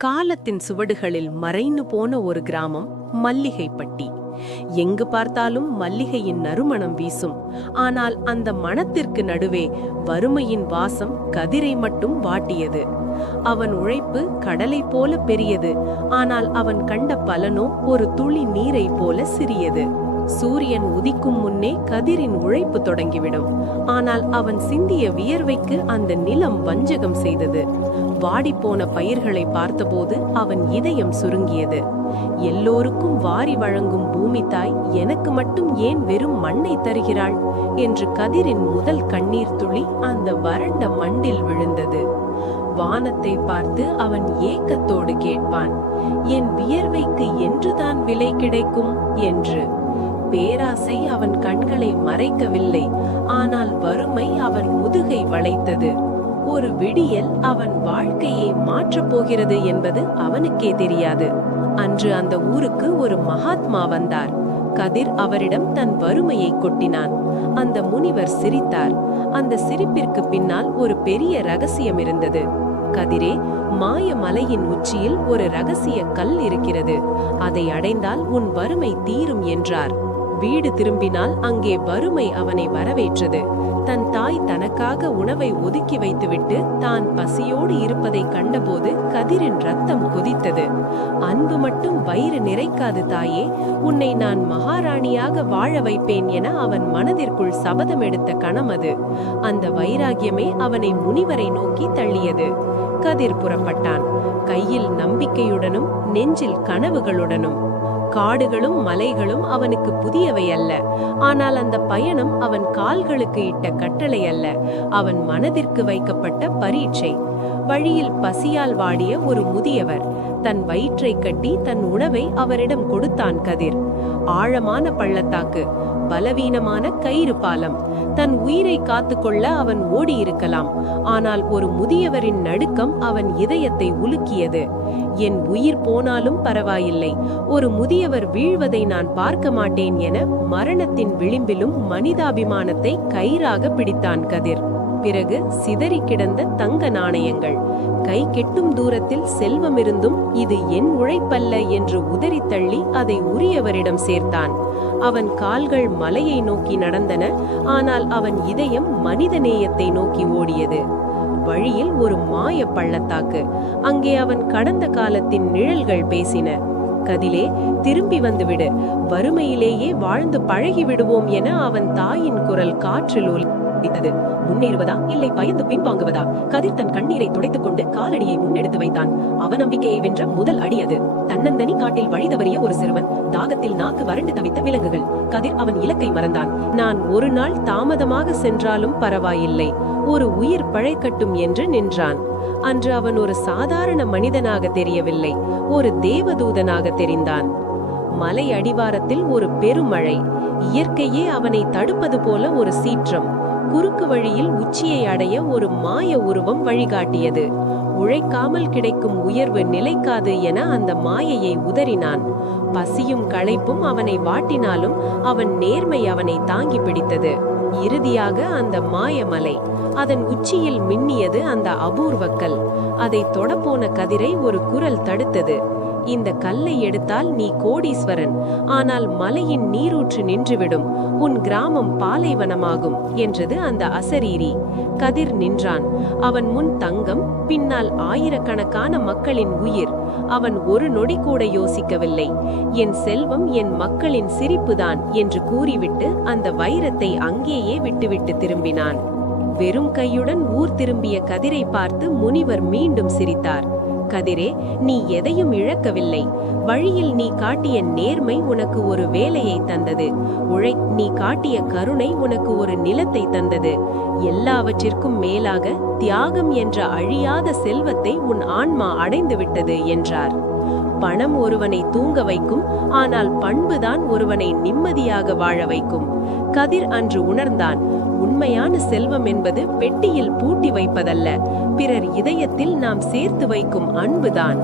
காலத்தின் சுவடுகளில் மறைந்து போன ஒரு கிராமம் மல்லிகைப்பட்டி. எங்கு பார்த்தாலும் மல்லிகையின் நறுமணம் வீசும். ஆனால் அந்த மணத்திற்கு நடுவே வறுமையின் வாசம் கதிரை மட்டும் வாட்டியது. அவன் உழைப்பு கடலை போல பெரியது. ஆனால் அவன் கண்ட பலனோ ஒரு துளி நீரை போல சிறியது. சூரியன் உதிக்கும் முன்னே கதிரின் உழைப்பு தொடங்கிவிடும். ஆனால் அவன் சிந்திய வியர்வைக்கு அந்த நிலம் வஞ்சகம் செய்தது. வாடிப்போன பயிர்களை பார்த்தபோது அவன் இதயம் சுருங்கியது. எல்லோருக்கும் வாரி வழங்கும் பூமி தாய் எனக்கு மட்டும் ஏன் வெறும் மண்ணை தருகிறாள் என்று கதிரின் முதல் கண்ணீர் துளி அந்த வறண்ட மண்டில் விழுந்தது. வானத்தை பார்த்து அவன் ஏக்கத்தோடு கேட்பான், என் வியர்வைக்கு என்றுதான் விலை கிடைக்கும் என்று. பேராசை அவன் கண்களை மறைக்கவில்லை. ஆனால் வறுமை அவன் முதுகை வளைத்தது. ஒரு விடியல் அவன் வாழ்க்கையை மாற்றப் போகிறது என்பது அவனுக்கே தெரியாது. அன்று அந்த ஊருக்கு ஒரு மகாத்மா வந்தார். கதிர் அவரிடம் தன் வறுமையை கொட்டினான். அந்த முனிவர் சிரித்தார். அந்த சிரிப்பிற்கு பின்னால் ஒரு பெரிய ரகசியம் இருந்தது. கதிரே, மாய மலையின் உச்சியில் ஒரு ரகசிய கல் இருக்கிறது. அதை அடைந்தால் உன் வறுமை தீரும் என்றார். வீடு திரும்பினால் அங்கே வறுமை அவனை வரவேற்றது. தன் தாய் தனக்காக உணவை ஒதுக்கி வைத்துவிட்டு தான் பசியோடு இருப்பதை கண்டபோது கதிரின் ரத்தம் கொதித்தது. அன்பு மட்டும் வயிறு நிறைக்காது தாயே, உன்னை நான் மகாராணியாக வாழ வைப்பேன் என அவன் மனதிற்குள் சபதம் எடுத்த கணமது. அந்த வைராகியமே அவனை முனிவரை நோக்கி தள்ளியது. கதிர் புறப்பட்டான், கையில் நம்பிக்கையுடனும் நெஞ்சில் கனவுகளுடனும். காடுகளும் மலைகளும் அவனுக்கு புதியவை அல்ல. ஆனால் அந்த பயணம் அவன் கால்களுக்கு இட்ட கட்டளை அல்ல, அவன் மனதிற்கு வைக்கப்பட்ட பரீட்சை. வழியில் பசியால் வாடிய ஒரு முதியவர் தன் வயிற்றை கட்டி தன் உணவை அவரிடம் கொடுத்தான் கதிர். ஆழமான பள்ளத்தாக்கு, பலவீனமான கயிறு பாலம். தன் உயிரை காத்துக்கொள்ள அவன் ஓடியிருக்கலாம். ஆனால் ஒரு முதியவரின் நடுக்கம் அவன் இதயத்தை உலுக்கியது. என் உயிர் போனாலும் பரவாயில்லை, ஒரு முதியவர் வீழ்வதை நான் பார்க்க மாட்டேன் என மரணத்தின் விளிம்பிலும் மனிதாபிமானத்தை கயிறாக பிடித்தான் கதிர். பிறகு சிதறி கிடந்த தங்க நாணயங்கள். கை கெட்டும் தூரத்தில் செல்வம் இருந்தும் இது என் உழைப்பல்ல என்று உதறி தள்ளி அதை உரியவரிடம் சேர்த்தான். அவன் கால்கள் மலையை நோக்கி நடந்தன. ஆனால் அவன் இதயம் மனித நேயத்தை நோக்கி ஓடியது. வழியில் ஒரு மாய பள்ளத்தாக்கு. அங்கே அவன் கடந்த காலத்தின் நிழல்கள் பேசின. கதிலே, திரும்பி வந்துவிடு, வறுமையிலேயே வாழ்ந்து பழகி விடுவோம் என அவன் தாயின் குரல் காற்றில் ஒலித்தது. முன்னேறுவதா இல்லை பயந்து பின்வாங்குவதா? கதிர் தன் கண்ணீரை துடைத்துக் கொண்டு காலடியை முன்னெடுத்து வைத்தான். அவநம்பிக்கையை வென்ற முதல் அடி அது. தன்னந்தனி காட்டில் வழி தவறிய ஒரு சிறுவன், தாகத்தில் நாக்கு வறண்டு தவித்த விலங்குகள். கதிர் அவன் இலக்கை மறந்தான். நான் ஒரு நாள் தாமதமாக சென்றாலும் பரவாயில்லை, ஒரு உயிர் பழைக்கட்டும் என்று நின்றான். அன்று அவன் ஒரு சாதாரண மனிதனாக தெரியவில்லை, ஒரு தேவதூதனாக தெரிந்தான். மலை அடிவாரத்தில் ஒரு பெருமழை. இயற்கையே அவனை தடுப்பது போல ஒரு சீற்றம். குறுக்கு வழியில் உச்சியை அடைய ஒரு மாய உருவம் வழிகாட்டியது. உழைக்காமல் கிடைக்கும் உயர்வு நிலைக்காது என அந்த மாயையை உதறினான். பசியும் களைப்பும் அவனை வாட்டினாலும் அவன் நேர்மை அவனை தாங்கி பிடித்தது. இறுதியாக அந்த மாயமலை, அதன் உச்சியில் மின்னியது அந்த அபூர்வக்கல். அதை தொடப்போன கதிரை ஒரு குரல் தடுத்தது. இந்த கல்லை எடுத்தால் நீ கோடீஸ்வரன், ஆனால் மலையின் நீரூற்று நின்றுவிடும், உன் கிராமம் பாலைவனமாகும் என்றது அந்த அசரீரி. கதிர் நின்றான். அவன் முன் தங்கம், பின்னால் ஆயிரக்கணக்கான மக்களின் உயிர். அவன் ஒரு நொடி கூட யோசிக்கவில்லை. என் செல்வம் என் மக்களின் சிரிப்புதான் என்று கூறிவிட்டு அந்த வைரத்தை அங்கேயே விட்டுவிட்டு திரும்பினான். வெறும் கையுடன் ஊர் திரும்பிய கதிரை பார்த்து முனிவர் மீண்டும் சிரித்தார். கதிரே, நீ எதையும் இழக்கவில்லை. வழியில் நீ காட்டிய நேர்மை உனக்கு ஒரு வேலையை தந்தது. நீ காட்டிய கருணை உனக்கு ஒரு நிலத்தை தந்தது. எல்லாவற்றிற்கும் மேலாக தியாகம் என்ற அழியாத செல்வத்தை உன் ஆன்மா அடைந்து விட்டது என்றார். பணம் ஒருவனை தூங்க வைக்கும், ஆனால் பண்புதான் ஒருவனை நிம்மதியாக வாழ வைக்கும். கதிர் அன்று உணர்ந்தான், உண்மையான செல்வம் என்பது பெட்டியில் பூட்டி வைப்பதல்ல, பிறர் இதயத்தில் நாம் சேர்த்து வைக்கும் அன்புதான்.